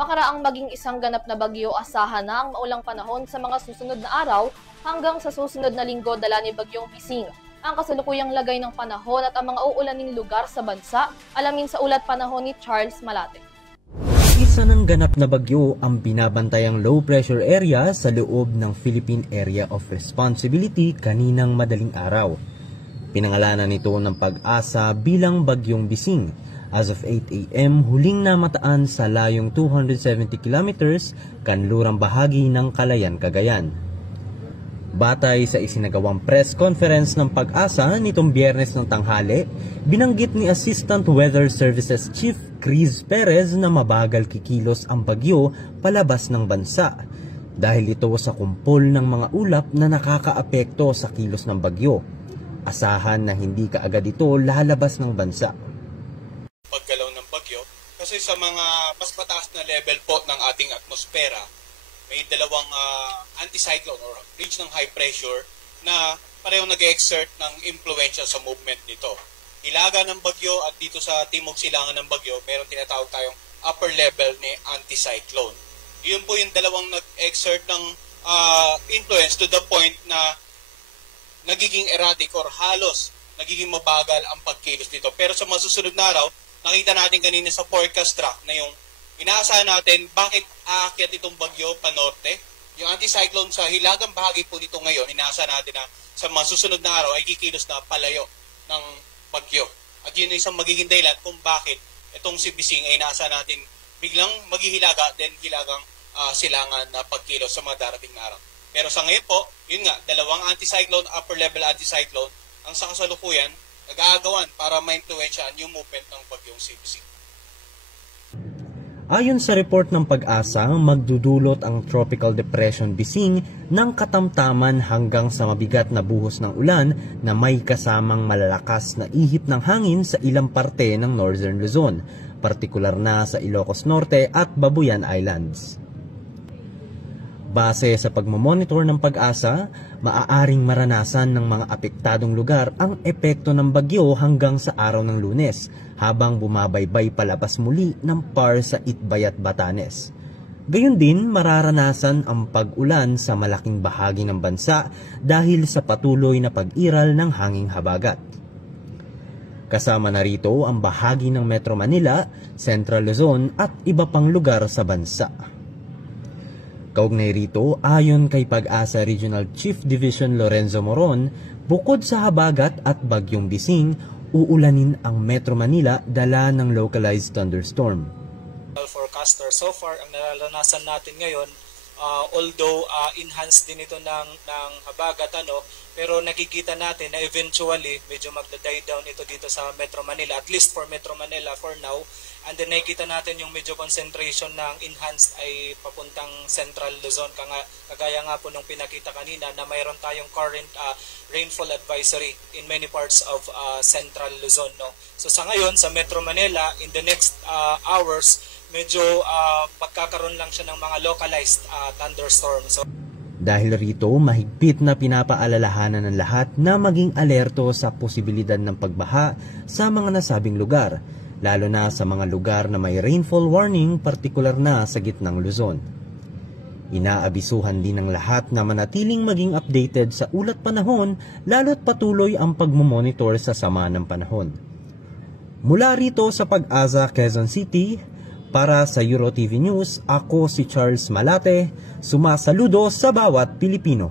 Makaraang maging isang ganap na bagyo, asahan na ang maulang panahon sa mga susunod na araw hanggang sa susunod na linggo dala ni Bagyong Bising. Ang kasalukuyang lagay ng panahon at ang mga uulaning lugar sa bansa, alamin sa ulat panahon ni Charles Malate. Isa ng ganap na bagyo ang binabantayang low pressure area sa loob ng Philippine Area of Responsibility kaninang madaling araw. Pinangalanan nito ng Pag-asa bilang Bagyong Bising. As of 8 a.m., huling namataan sa layong 270 kilometers kanlurang bahagi ng Calayan, Cagayan. Batay sa isinagawang press conference ng Pag-asa nitong Biyernes ng tanghali, binanggit ni Assistant Weather Services Chief Chris Perez na mabagal kikilos ang bagyo palabas ng bansa dahil ito sa kumpol ng mga ulap na nakakaapekto sa kilos ng bagyo. Asahan na hindi kaagad ito lalabas ng bansa. Paggalaw ng bagyo kasi sa mga mas mataas na level po ng ating atmosfera may dalawang anticyclone or ridge ng high pressure na parehong nag-exert ng impluensya sa movement nito. Hilaga ng bagyo at dito sa timog silangan ng bagyo meron tinatawag tayong upper level ni anticyclone. Yun po yung dalawang nag-exert ng influence to the point na nagiging erratic or halos nagiging mabagal ang pagkilos nito. Pero sa masusunod na araw, nakita natin kanina sa forecast track na yung inaasahan natin bakit aakyat itong bagyo pa norte. Yung anticyclone sa hilagang bahagi po nito ngayon, inaasahan natin na sa masusunod na araw ay kikilos na palayo ng bagyo. At yun isang magiging dahilan kung bakit itong si Bising ay inaasahan natin biglang maghihilaga then hilagang silangan na pagkilos sa mga darating na araw. Pero sa ngayon po, yun nga, dalawang anticyclone, upper level anticyclone, ang sa kasalukuyan, nag-aagawan para ma-influensyahan yung movement ng bagyong Bising. Ayon sa report ng Pag-asa, magdudulot ang Tropical Depression Bising ng katamtaman hanggang sa mabigat na buhos ng ulan na may kasamang malalakas na ihip ng hangin sa ilang parte ng Northern Luzon, partikular na sa Ilocos Norte at Babuyan Islands. Base sa pagmamonitor ng Pag-asa, maaaring maranasan ng mga apektadong lugar ang epekto ng bagyo hanggang sa araw ng Lunes, habang bumabaybay palabas muli ng PAR sa Itbay at Batanes. Gayon din, mararanasan ang pag-ulan sa malaking bahagi ng bansa dahil sa patuloy na pag-iral ng hanging habagat. Kasama na rito ang bahagi ng Metro Manila, Central Luzon at iba pang lugar sa bansa. Kaugnay rito, ayon kay Pag-asa Regional Chief Division Lorenzo Moron, bukod sa habagat at Bagyong Bising, uulanin ang Metro Manila dala ng localized thunderstorm. Forecaster, so far ang nararanasan natin ngayon, although enhanced din ito ng habagat, pero nakikita natin na eventually medyo magda-die down ito dito sa Metro Manila, at least for Metro Manila for now. And then nakikita natin yung medyo concentration ng enhanced ay papuntang Central Luzon, kagaya nga po nung pinakita kanina na mayroon tayong current rainfall advisory in many parts of Central Luzon. So sa ngayon sa Metro Manila, in the next hours, medyo magkakaroon lang siya ng mga localized thunderstorm. So dahil rito, mahigpit na pinapaalalahanan ng lahat na maging alerto sa posibilidad ng pagbaha sa mga nasabing lugar, lalo na sa mga lugar na may rainfall warning, partikular na sa gitnang Luzon. Inaabisuhan din ng lahat na manatiling maging updated sa ulat panahon, lalo't patuloy ang pagmamonitor sa sama ng panahon. Mula rito sa Pag-asa, Quezon City, para sa EuroTV News, ako si Charles Malate, sumasaludo sa bawat Pilipino.